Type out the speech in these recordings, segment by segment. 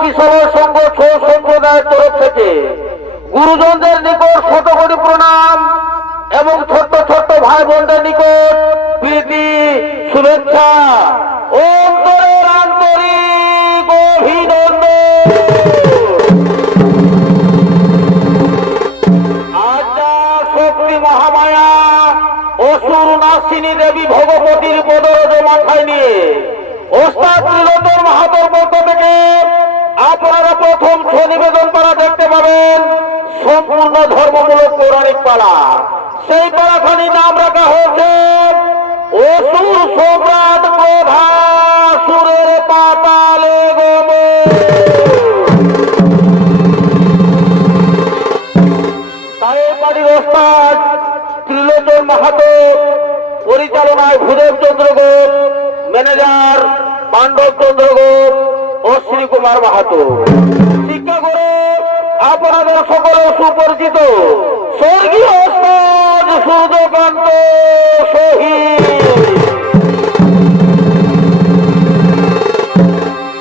কিশোর সংঘ সম্প্রদায়ের তরফ থেকে গুরুজনদের নিকট শতকোটি প্রণাম এবং ছোট্ট ছোট্ট ভাই বোনদের নিকট প্রীতি শুভেচ্ছা অন্তরের আন্তরিক অভিনন্দন। আদ্যা শক্তি মহামায়া অসুর নাসিনী দেবী ভগবতীর পদরজ মাথায় নিয়ে ওস্তাদ ত্রিলোচন মাহাতোর পক্ষ থেকে আপনারা প্রথম নিবেদন পালা দেখতে পাবেন সম্পূর্ণ ধর্মমূলক পৌরাণিক পালা। সেই পালাখানির নাম রাখা হয়েছে অসুর সম্রাট ক্রোধাসুরের পাতালে গমন। তাই বাড়ির ওস্তাদ ত্রিলোচন মাহাতো, পরিচালনায় ভূদেব চন্দ্র গোপ, ম্যানেজার পাণ্ডব চন্দ্র গোপ ও শ্রী কুমার মাহাতো। শিক্ষা করে আপনাদের সকলে সুপরিচিত স্বর্গীয় ওস্তাদ সূর্যকান্ত শহীদ।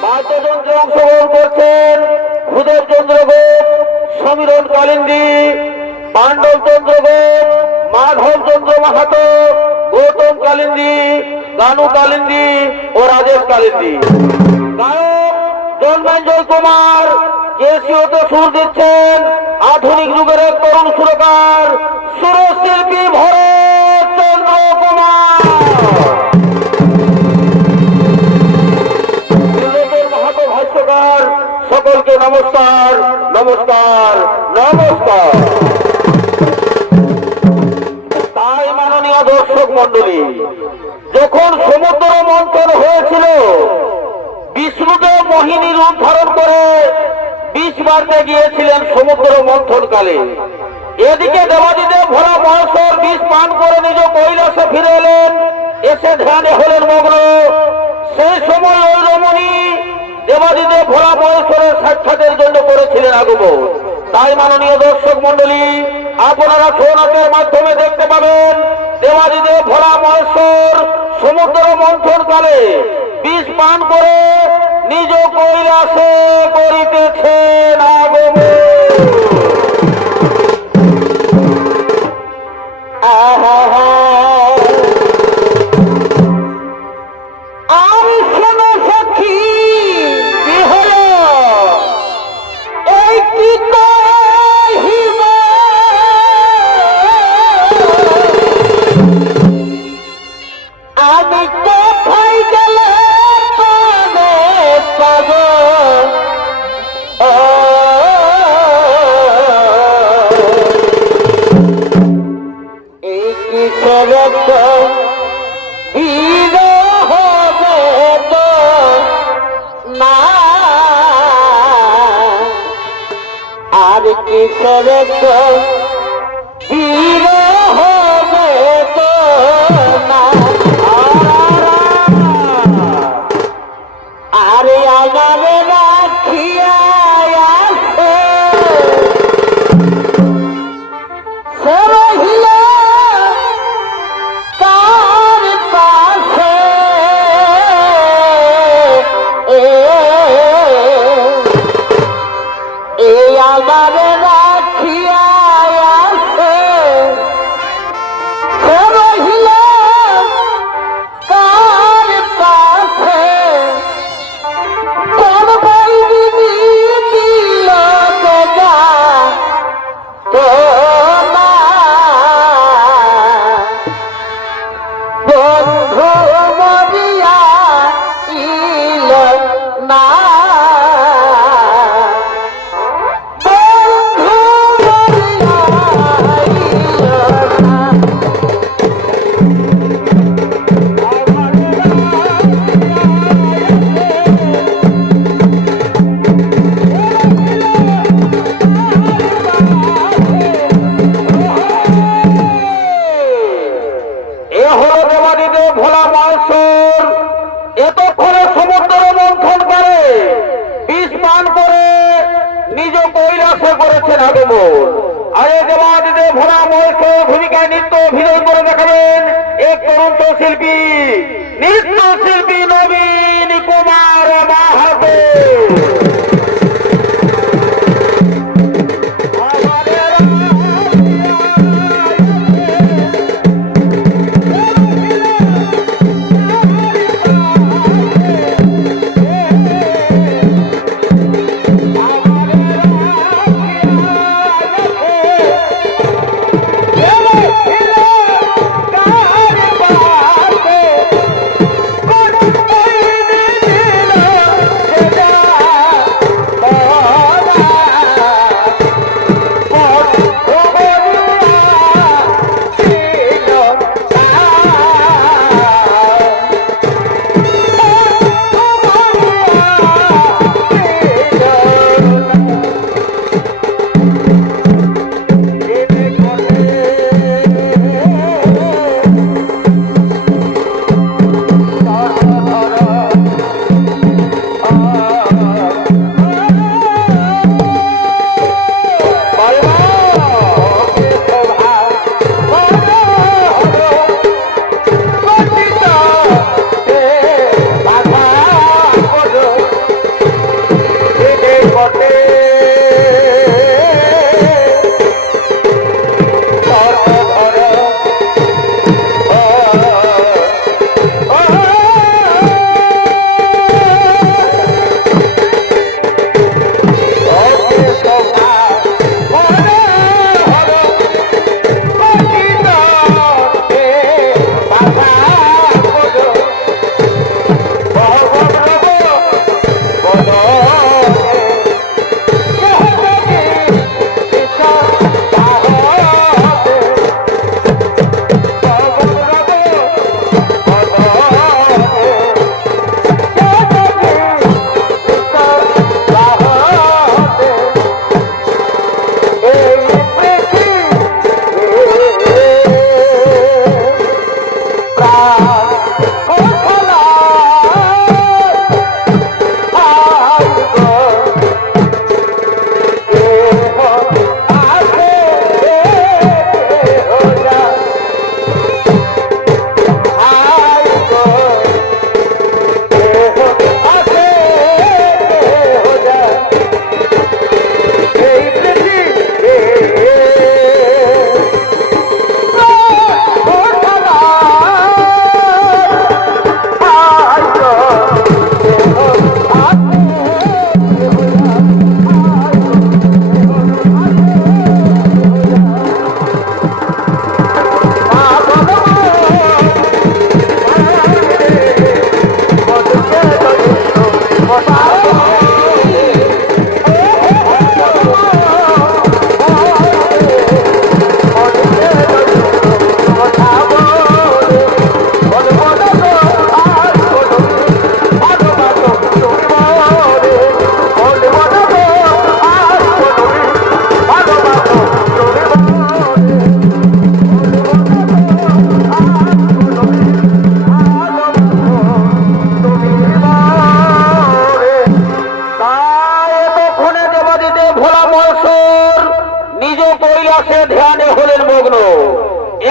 বাদ্যযন্ত্রে অংশগ্রহণ করছেন ভূদেব চন্দ্র গোপ, সমীরণ কালিন্দী, পাণ্ডব চন্দ্র গোপ, মাধব চন্দ্র মাহাতো, গৌতম কালিন্দী, গানু কালিন্দী ও রাজেশ কালিন্দী। গায়ক জন্মেঞ্জয় কুমার, কেসিওতে সুর দিচ্ছেন আধুনিক যুগের এক তরুণ সুরকার সুরশিল্পী ভরত চন্দ্র কুমার। মাহাতো ভাষ্যকার, সকলকে নমস্কার নমস্কার নমস্কার। তাই মাননীয় দর্শক মন্ডলী, যখন সমুদ্র মন্থন হয়েছিল, বিষ্ণুদেব মোহিনী রূপ ধারণ করে বিষ মারতে গিয়েছিলেন সমুদ্র মন্থন কালে। এদিকে দেবাদিদেব ভোলা মহেশ্বর বিষ পান করে নিজ কৈলাসে ফিরে এলেন, এসে ধ্যানে হলেন মগ্ন। সেই সময় ওই রমণী দেবাদিদেব ভোলা মহেশ্বরের সাক্ষাতের জন্য করেছিলেন আগমন। তাই মাননীয় দর্শক মন্ডলী, আপনারা ছৌনাচের মাধ্যমে দেখতে পাবেন দেবাদিদেব ভোলা মহেশ্বর সমুদ্র মন্থন কালে বিষ পান করে নিজ কৈলাসে করিতেছেন আগমন। আমি শোনো সখী কি হলো, এই কি কহিব, আমি কোথায় গেলে এই কিশোর বিরহ না আর কিশোর বিরহ না আরে আমার রাখিয়া আছে সে রহিল কার পাশে, এই আমার রাখিয়া আছে সে রহিল কার পাশে। কোন বলবি দিল যা তো না বন্ধু মরিয়া ইল না, বন্ধু মরিয়া ইল না। এ হলো দেবাদিদেব ভোলা মহেশ্বর এতক্ষণে সমুদ্র মন্থন করে বিষ পান করে নিজ কৈলাসে করেছেন আগমন। আর এই দেবাদিদেব ভোলা মহেশ্বর ভূমিকায় নিত্য অভিনয় করে দেখাবেন এক তরুণ শিল্পী নৃত্য শিল্পী নবীন কুমার মাহাতো।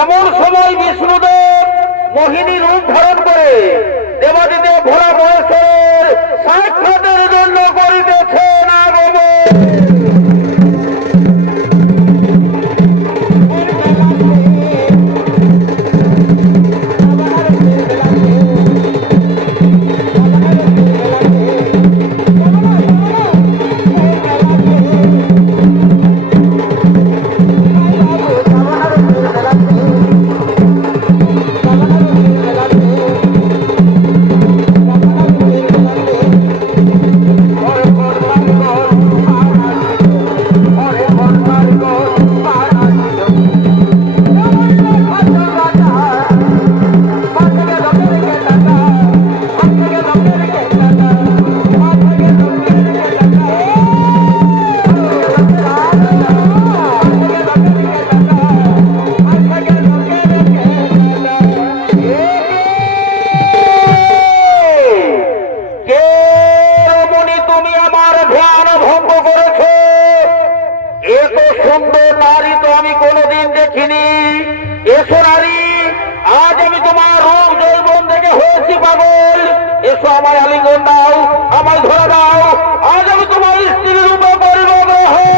এমন সময় বিষ্ণুদেব মোহিনী রূপ ধারণ করে দেবাদিদেব ভোলা মহেশ্বরের সাক্ষাতের জন্য করিতেছেন আগমন। পাগল, এসো আমায় আলিঙ্গন দাও, আমায় ধরে দাও, আজ আমি তোমার স্ত্রীর রূপে পরিণত হই।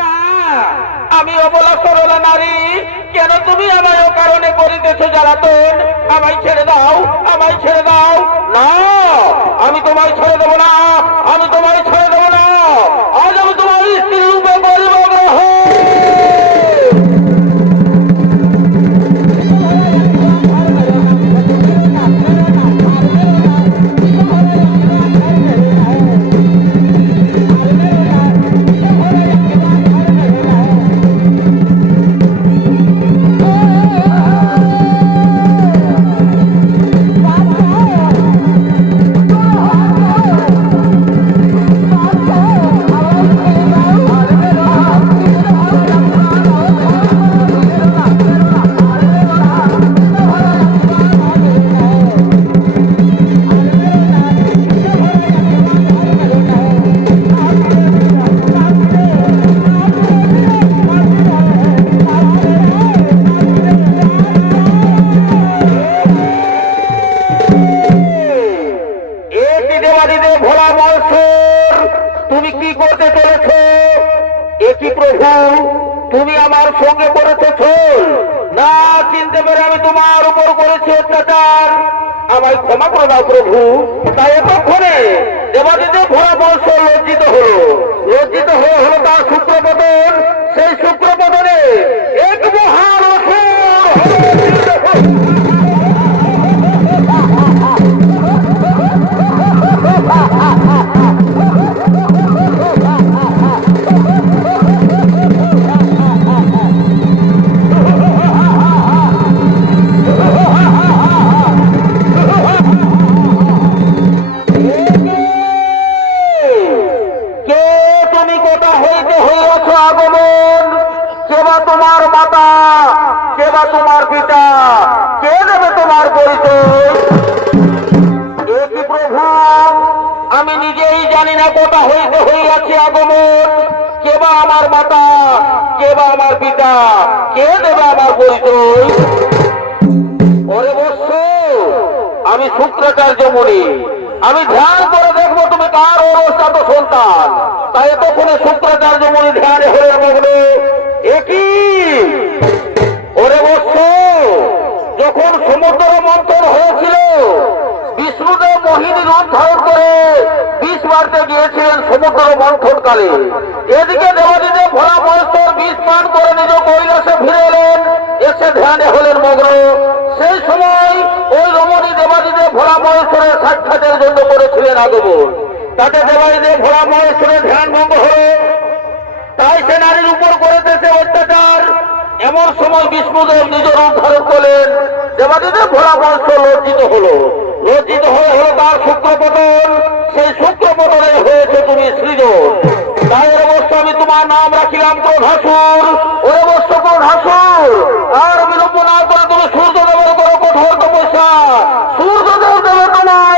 না, আমি অবলা সরলা নারী, কেন তুমি আমায় কারণে করিতেছ জ্বালাতন? আমায় ছেড়ে দাও, আমায় ছেড়ে দাও। না, আমি তোমায় ছেড়ে দেবো না, আমি তোমায় ছেড়ে দেবো না, আজ আমি তোমার স্ত্রীর রূপে পরিণত হই। তুমি কি করতে চলেছ? একই প্রভু, তুমি আমার সঙ্গে করেছ ছল, না চিনতে পেরে আমি তোমার উপর করেছি অত্যাচার, আমায় ক্ষমা করে দাও প্রভু। তাই এতক্ষণে দেবাদিদেব ভোলা বংশ লজ্জিত হলো, লজ্জিত হয়ে হলো তার শুক্রপতন। সেই শুক্রপতনে এক মহান অসুর তোমার মাতা, কে বা তোমার পিতা, কে দেবে তোমার পরিচয়? একই প্রভু, আমি নিজেই জানি না কোথা হইতে হইয়াছে আগমন, কে বা আমার মাতা, কে বা আমার পিতা, কে দেবে আমার পরিচয়? ওরে বৎস, আমি শুক্রাচার্য মুনি, আমি ধ্যান করে দেখবো তুমি কার অবস্থাত সন্তান। তাই এতক্ষণে শুক্রাচার্য মুনি ধ্যানে হয়ে বলবে একই। ওরে বৎস, যখন সমুদ্র মন্থন হয়েছিল, বিষ্ণুদেব মোহিনী রূপ ধারণ করে বিষ মারতে গিয়েছিলেন সমুদ্র মন্থন কালে। এদিকে দেবাদিদেব ভোলা মহেশ্বর বিষ পান করে নিজ কৈলাসে ফিরে এলেন, এসে ধ্যানে হলেন মগ্ন। সেই সময় ওই রমণী দেবাদিদেব ভোলা মহেশ্বরের সাক্ষাতের জন্য করেছিলেন আগমন। তাতে দেবাদিদেব ভোলা মহেশ্বরের ধ্যান ভঙ্গ হল, তাই সে নারীর উপর করেছে অত্যাচার। এমন সময় বিষ্ণুদেব নিজ রূপ ধারণ করলেন, দেবাদিদেব ভোলা বংশ লজ্জিত হলো, লজ্জিত হয়ে হলো তার শুক্রপতন। সেই শুক্রপতনে হয়েছে তুমি সৃজন। তাই অবশ্য আমি তোমার নাম রাখিলাম ক্রোধাসুর। ওই অবশ্য ক্রোধাসুর, আর বিলম্ব না করে তুমি সূর্যদেবের করো কঠোর তপস্যা, সূর্যদেব দেবে তোমার।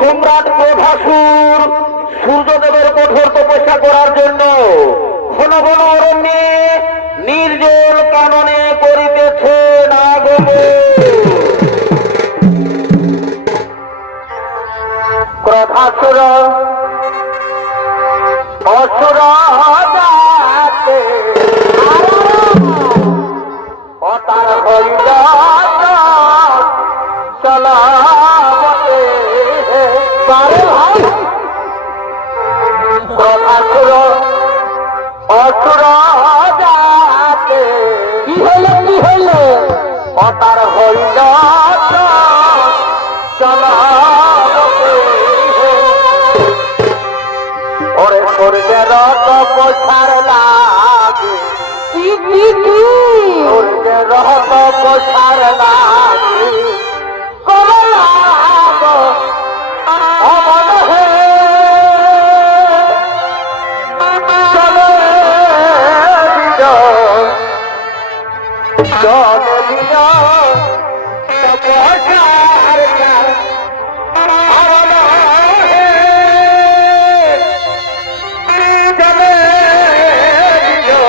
সম্রাট ক্রোধাসুর সূর্যদেবের কঠোর তপস্যা করার জন্য ঘন ঘন অরণ্যে নির্জল কাননে করিতেছে ক্রোধাসুর অসুর জাতে অতার হইল চলা ক্রোধাসুর অসুর জাতে কি হইল, কি হইল? অতার হইল চলা ওরে রত পোছার লাগে কি কি কি তোর যে রত পোছার লাগে কমলাব অমন হে চলে চলে দিও পোছার অমন হে চলে দিও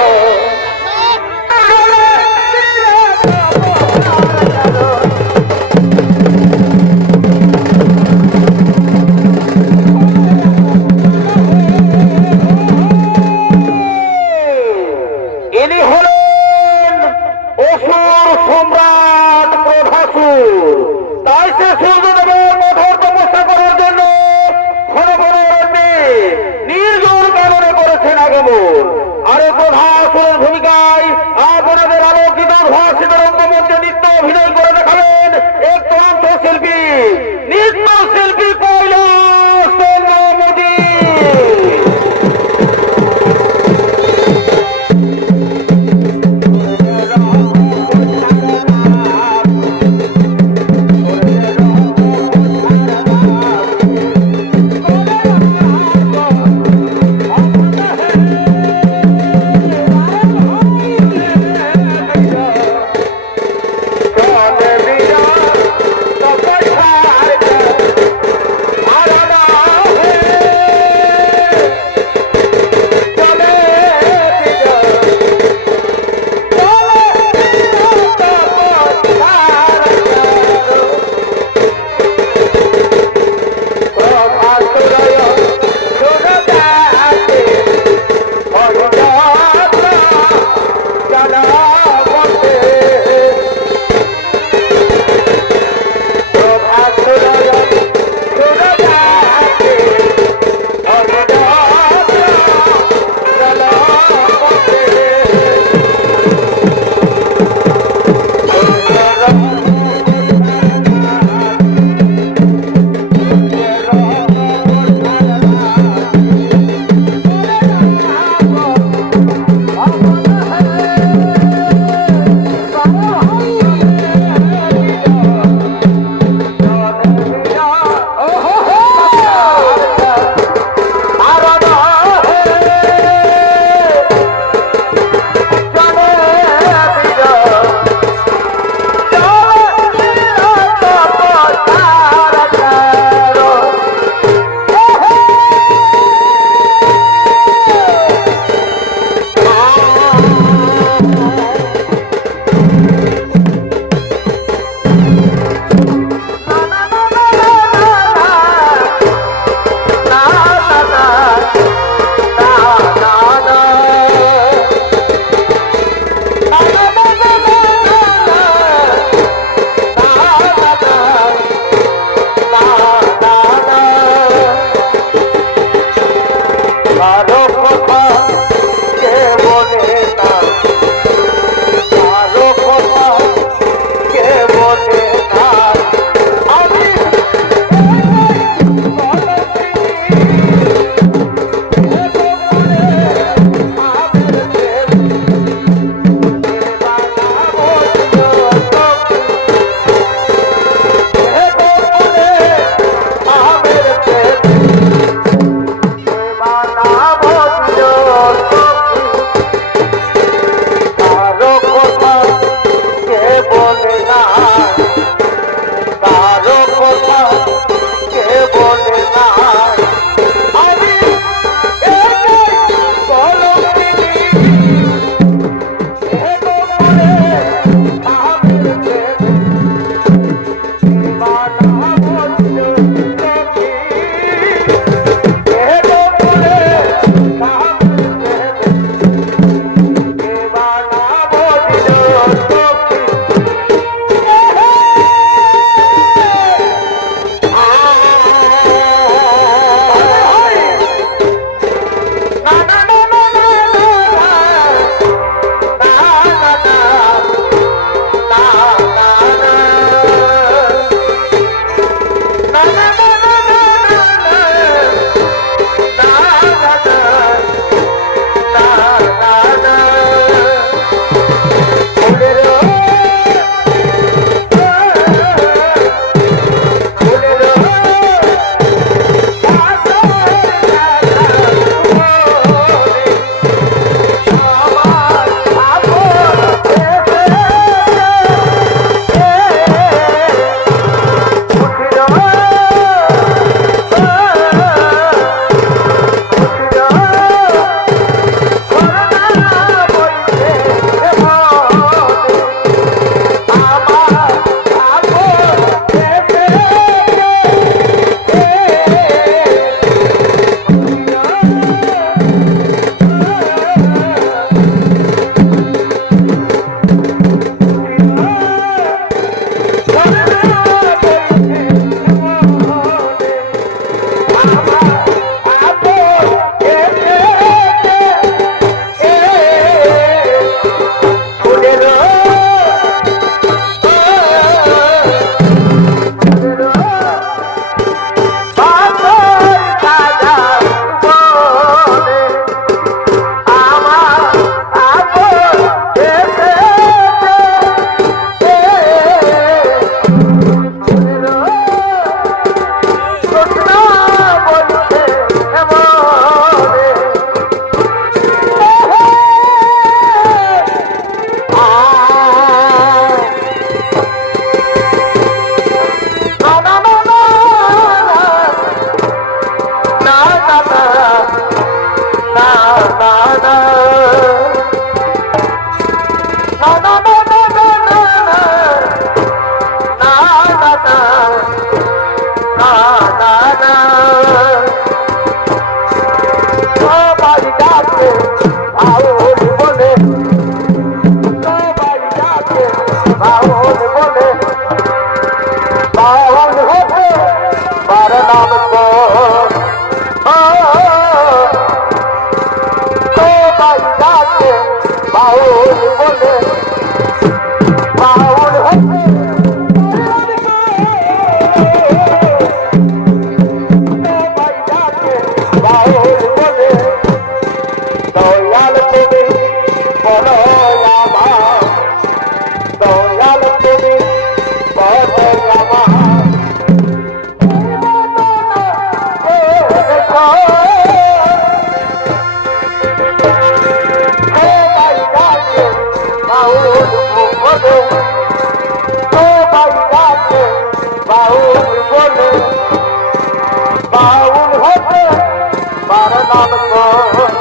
নাম কর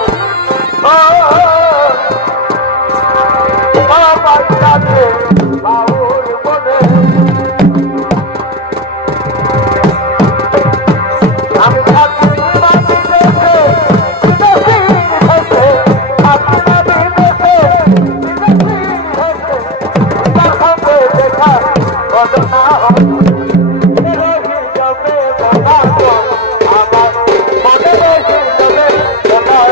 আমার কাছে বাউল বলে আমি থাকি মাটি দেশে বিদেশি দেশে থাকি মাটি দেশে বিদেশি দেশে তার সঙ্গে দেখা ঘটনা রহি যাবে আমার মনে রহি যাবে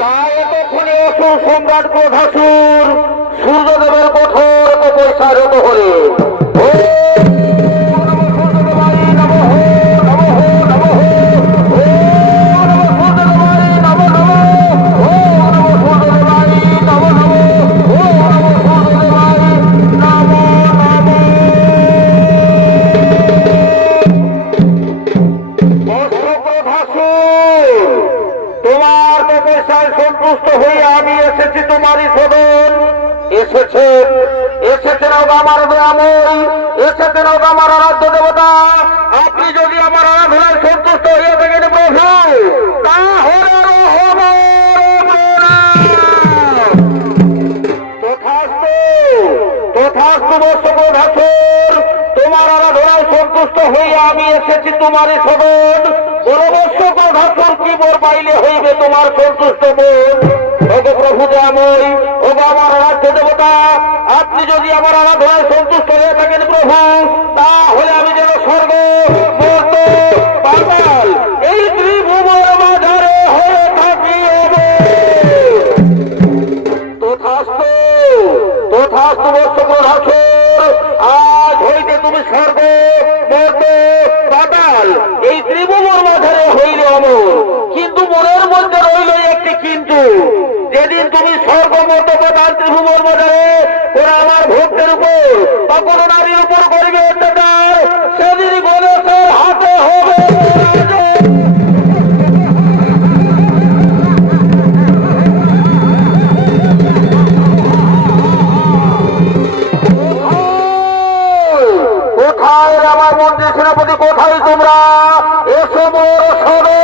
তাই তখনই অসুর সম্রাট ক্রোধাসুর সূর্যদেবের কঠোর তপস্যার রত হলে তোমার তপস্যায় সন্তুষ্ট হয়ে আমি এসেছি তোমারই সদন। এসেছেন আমার দয়াময়, এসেছেন আমার আরাধ্য দেবতা। আপনি যদি আমার আরাধনায় সন্তুষ্ট হয়ে থাকেন প্রভু, তাহলে তথাস্তু বৎস ক্রোধাসুর, তোমার আরাধনায় সন্তুষ্ট হয়ে আমি এসেছি তোমারই সদন। বলবৎস ক্রোধাসুর কি বর পাইলে হইবে তোমার সন্তুষ্ট মন? ওগো প্রভু দয়াময়, ওগো আমার আরাধ্য দেবতা, আপনি যদি আমার আরাধনায় সন্তুষ্ট হয়ে থাকেন প্রভু, তাহলে আমি যেন স্বর্গ মর্ত পাতাল এই ত্রিভুবনের মাঝারে হয়ে থাকি। তথাস্তু তথাস্তু বৎস ক্রোধাসুর, আজ হইতে তুমি স্বর্গ মর্ত পাতাল এই ত্রিভুবন মাঝারে হইলে অমর। কিন্তু মনের মধ্যে রইল একটি কিন্তু, যেদিন তুমি স্বর্গ মর্ত পাতাল ত্রিভুবন মাঝারে ওরা আমার ভক্তের উপর বা কোন নারীর উপর করিবে অত্যাচার, সেদিন গণেশের হাতে হবে। কোথায় আমার মন্ত্রী সেনাপতি, কোথায় তোমরা? এসো মোর সদে।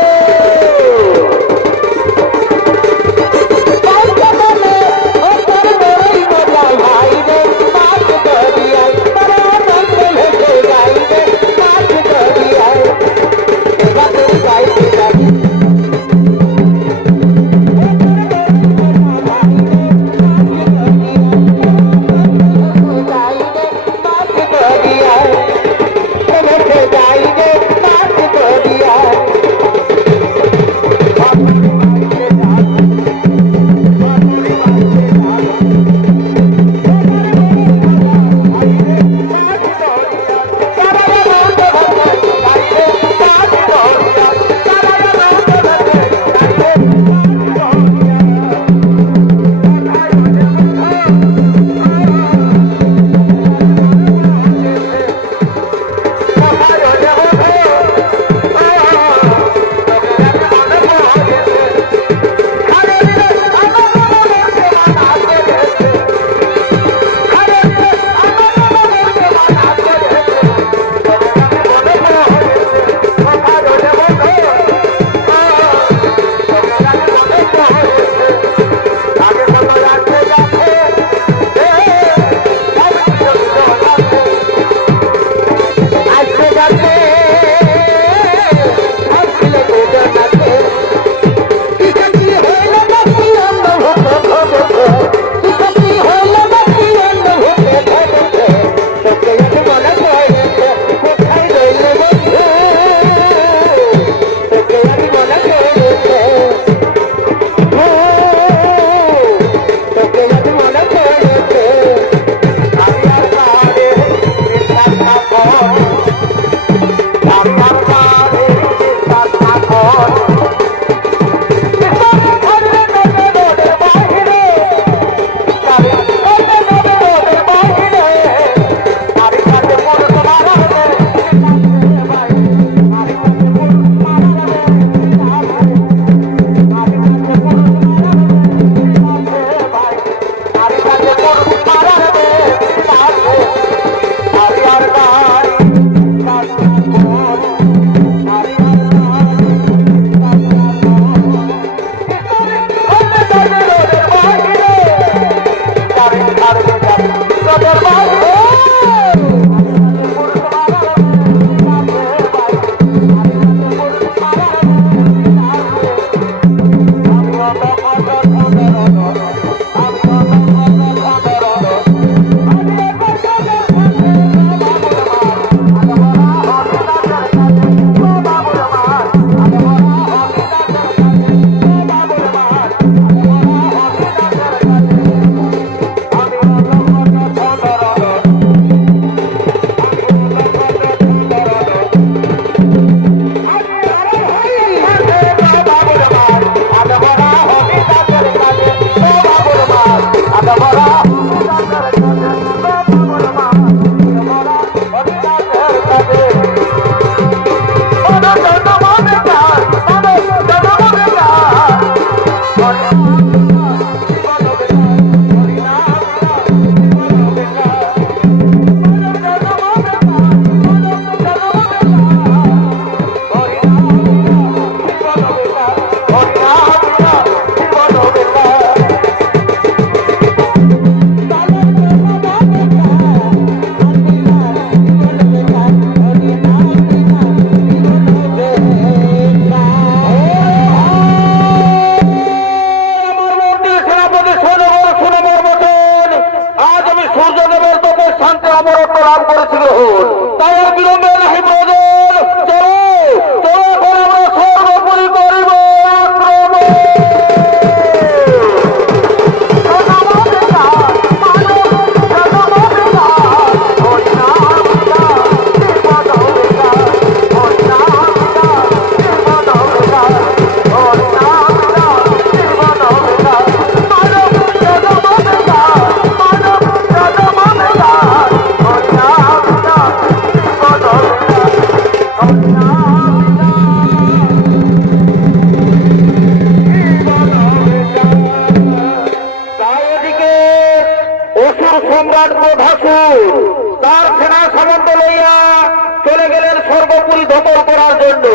জন্য।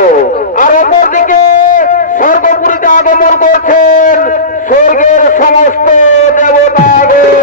আর অপরদিকে স্বর্গপুরীতে আগমন করছেন স্বর্গের সমস্ত দেবতাগণ।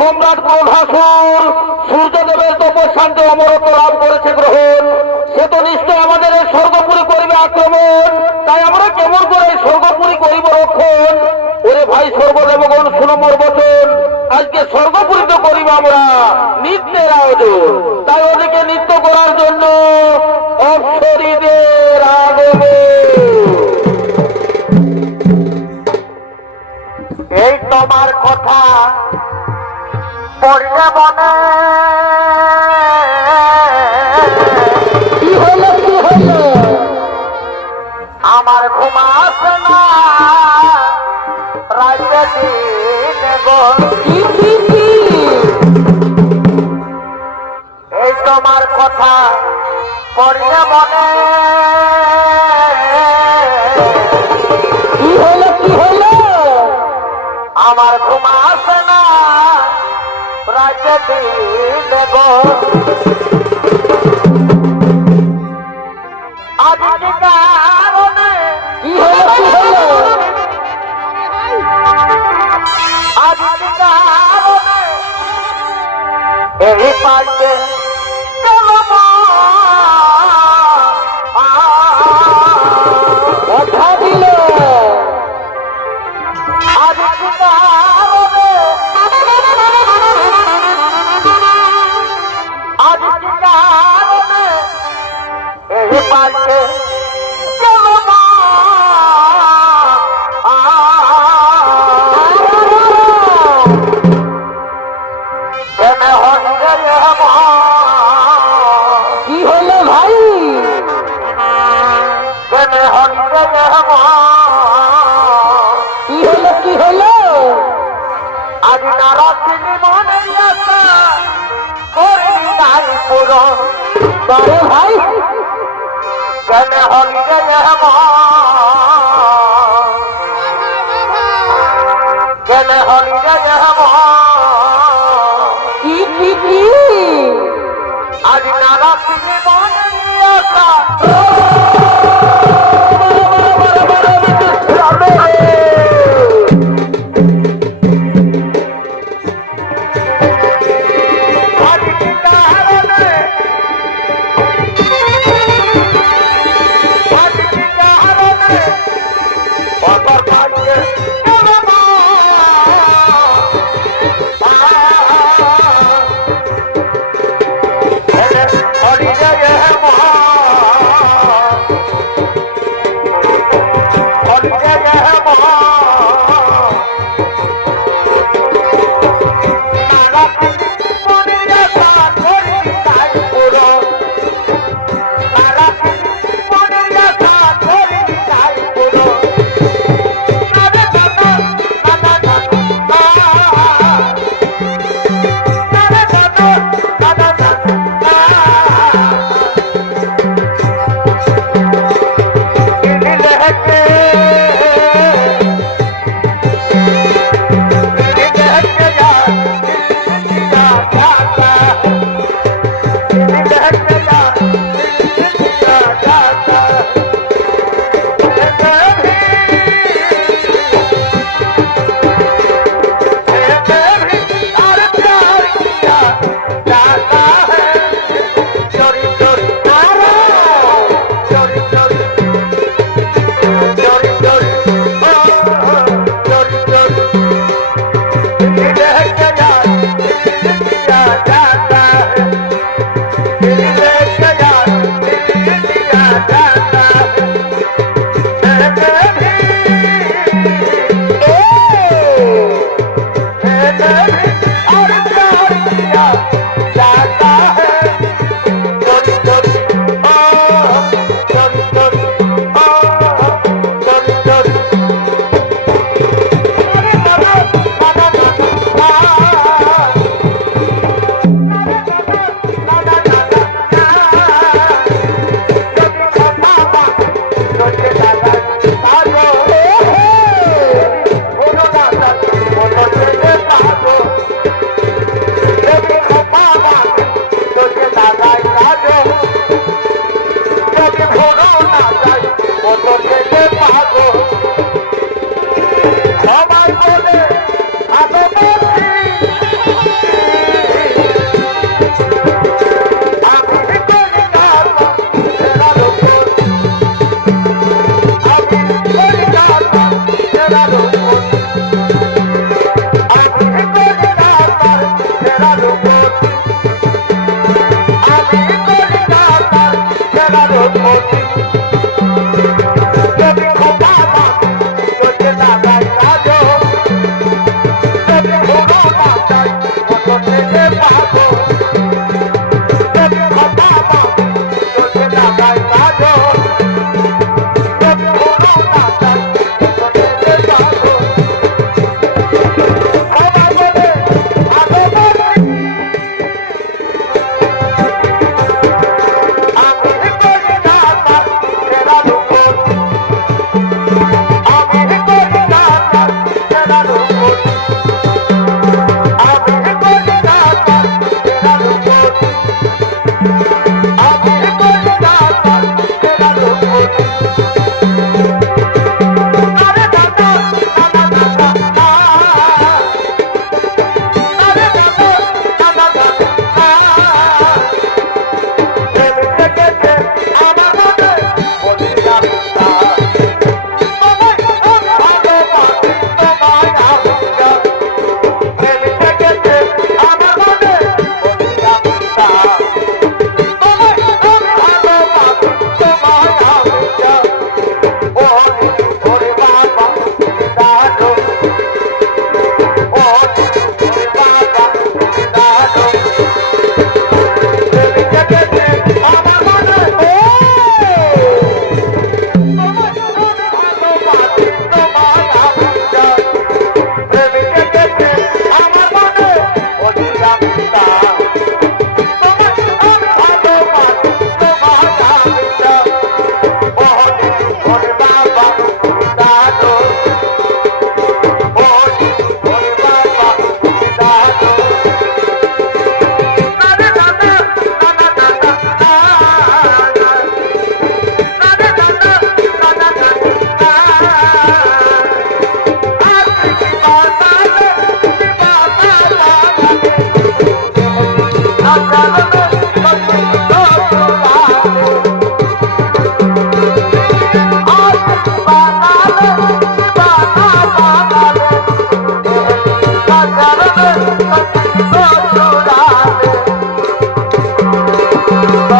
সম্রাট প্রভাসুর সূর্যদেবের তপস্যান্তে অমরত্ব লাভ করেছে গ্রহণ। সে তো নিশ্চয় আমাদের এই স্বর্গপুরী করিবে আক্রমণ, তাই আমরা কেমন করে এই স্বর্গপুরী করিব রক্ষণ। ওরে ভাই স্বর্গদেবগণ শুনো মোর বচন, আজকে স্বর্গপুরীতে করিবে আমরা নৃত্যের আয়োজন। তাই ওদিকে নৃত্য করার জন্য অপ্সরীদের আগমন। এই তোমার কথা পড়লে মনে কি হলো কি হলো, আমার ঘুম আসে না রাতে দিন গো। এই তোমার কথা পড়লে মনে কি হলো কি হলো, আমার ঘুম আসে না রাতে দিন গো। এই পাশে গেল মা কথা দিল আজ কিনারে আজ কিনারে এই পাশে গেল মা কেনে হচ্ছে মা কি হলো ভাই? কেনে হচ্ছে মা কি হলো কি হলো? আজ নারাখিনি মনে আসা করবি নাই পুরো বারে ভাই কেন হলি রে মা কেন হলি রে মা কি কি কি? আজ নারাখিনি মনে আসা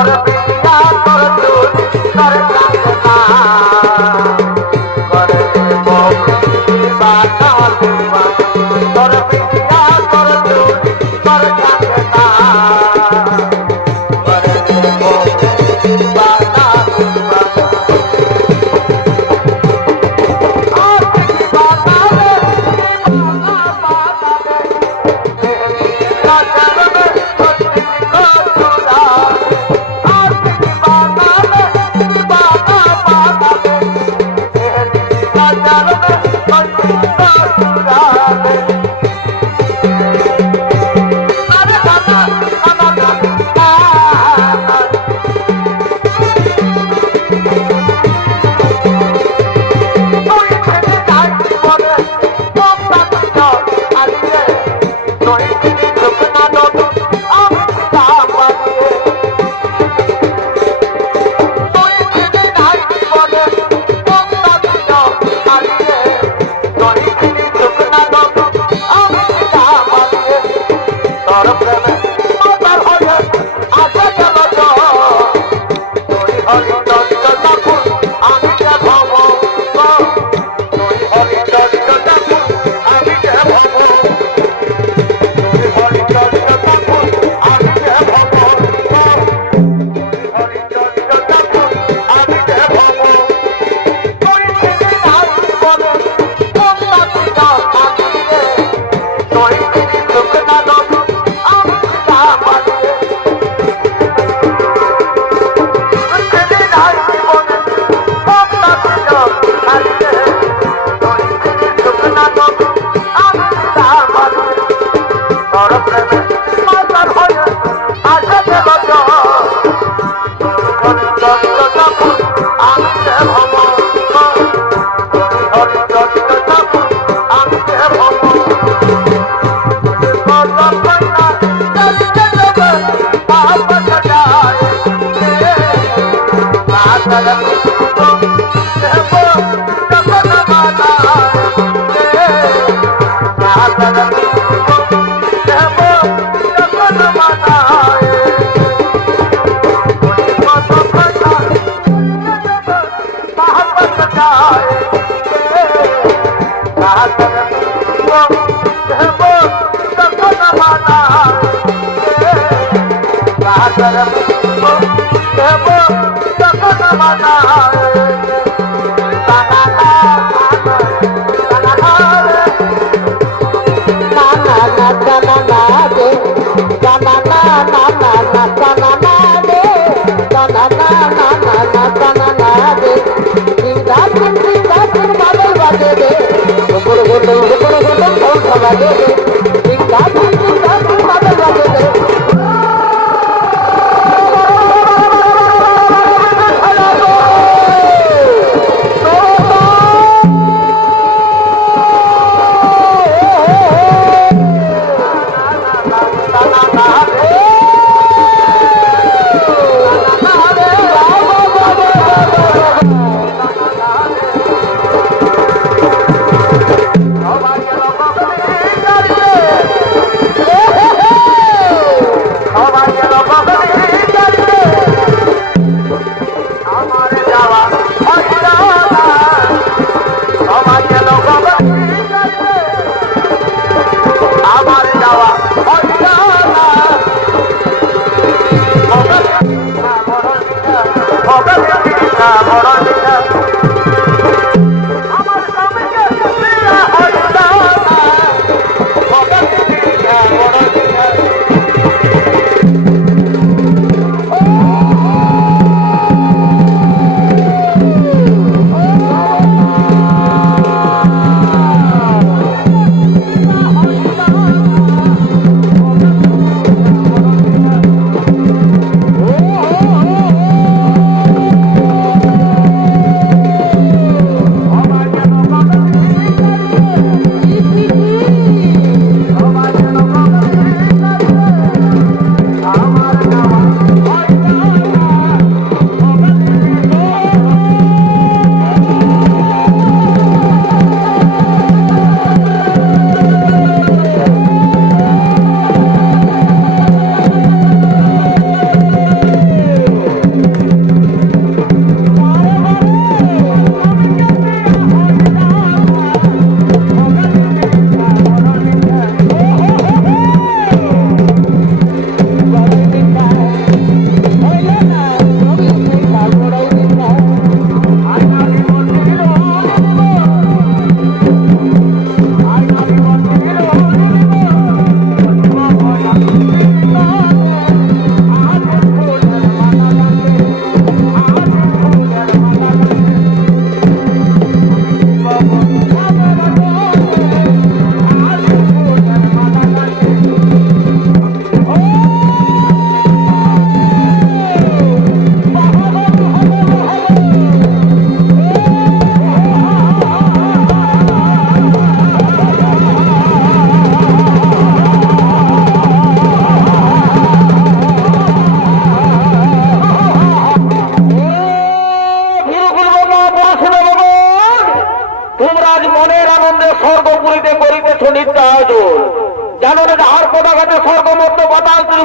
তোর বিয়া তোর চুরি তোর কান্দনা করে বৌদি বানা দিবা তোর বিয়া তোর চুরি তোর কান্দনা করে বৌদি বানা দিবা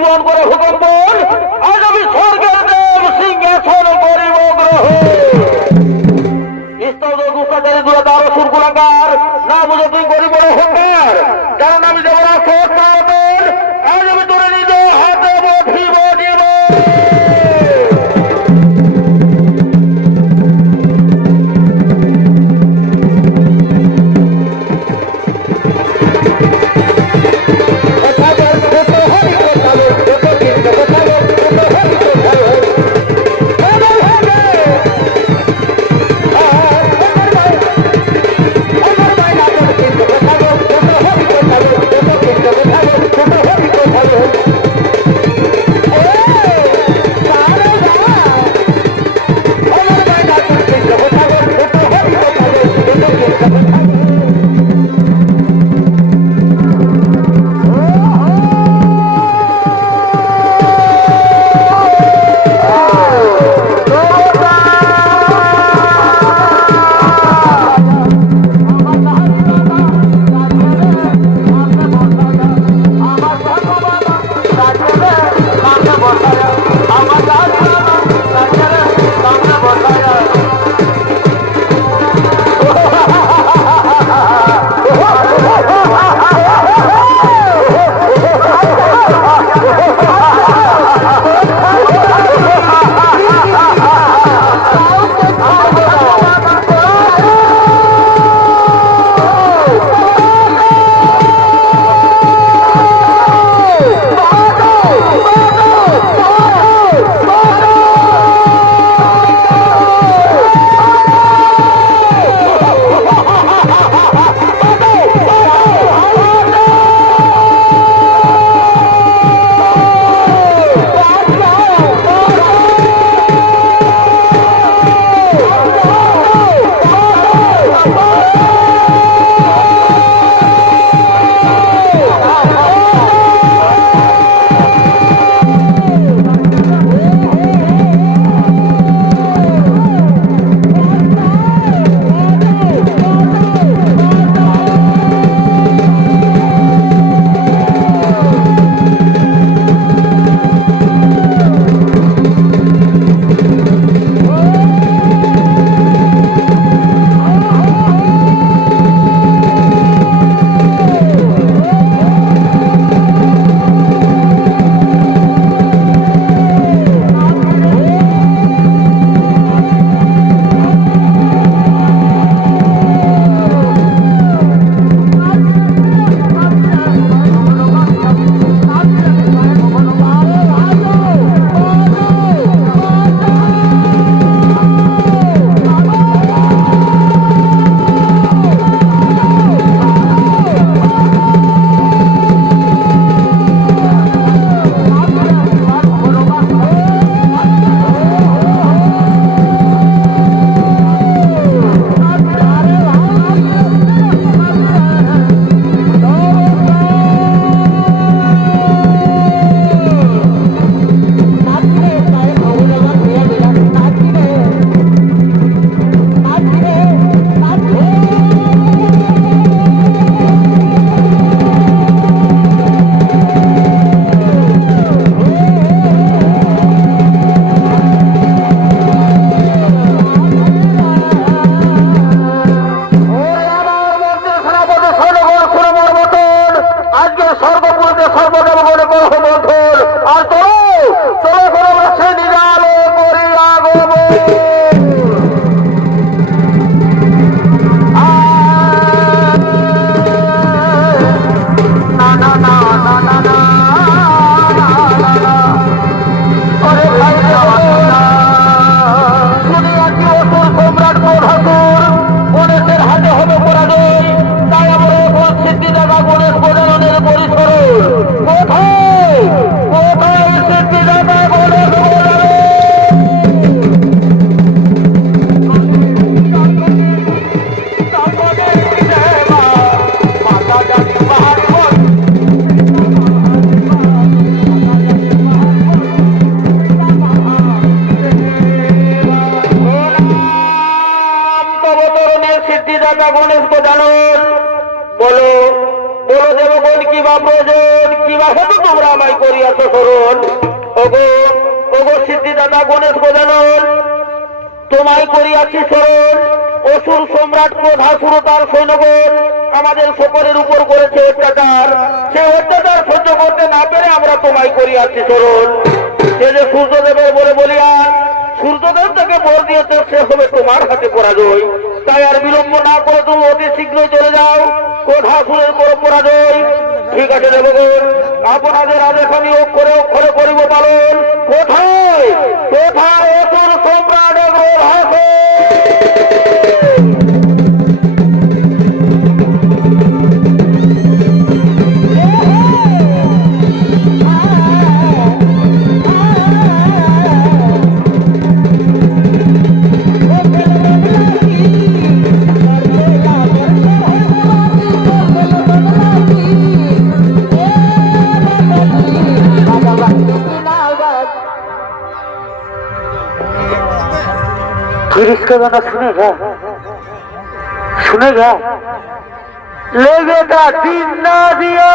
জীবন করে হুকুম বল, আজ আমি স্বর্গের দেব সিংহাসন করিব গ্রহ। স্তব্ধ দুষ্টাচারী দুরাচার অসুর গুণাকার, না বুঝে তুই করিব অহংকার। কারণ আমি দেবরাজ সহস্রাবতার, আজ আমি তোরে নিজ হাতে বধিব জীবন। কথাদের ছোট হরি কথাদের ছোট কিন্তু ওগো ওগো সিদ্ধিদাতা গণেশ গজানন, তোমায় করিয়াছি স্মরণ। অসুর সম্রাট ক্রোধাসুর তার সৈন্যগণ আমাদের সকলের উপর করেছে অত্যাচার। সে অত্যাচার সহ্য করতে না পেরে আমরা তোমায় করিয়াছি স্মরণ। সে যে সূর্যদেবের বলে বলিয়ান, সূর্যদেব থেকে বর দিয়েছে সে হবে তোমার হাতে পরাজয়। তাই আর বিলম্ব না করে তুমি অতি শীঘ্রই চলে যাও, ক্রোধাসুরের পর পরাজয়। ঠিক আছে দেবগণ, আপনাদের আদেশ আমি অক্ষরে অক্ষরে করিব পালন। কোথায় কোথায় অসুর সম্রাট ক্রোধাসুর? फिर इसका गाना सुनेगा सुनेगा लेगेगा दिन ना दिया।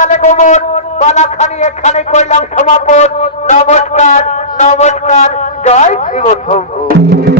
তালে গোমর পালাখানি এখানে করলাম সমাপন। নমস্কার নমস্কার, জয় শ্রীবৎস।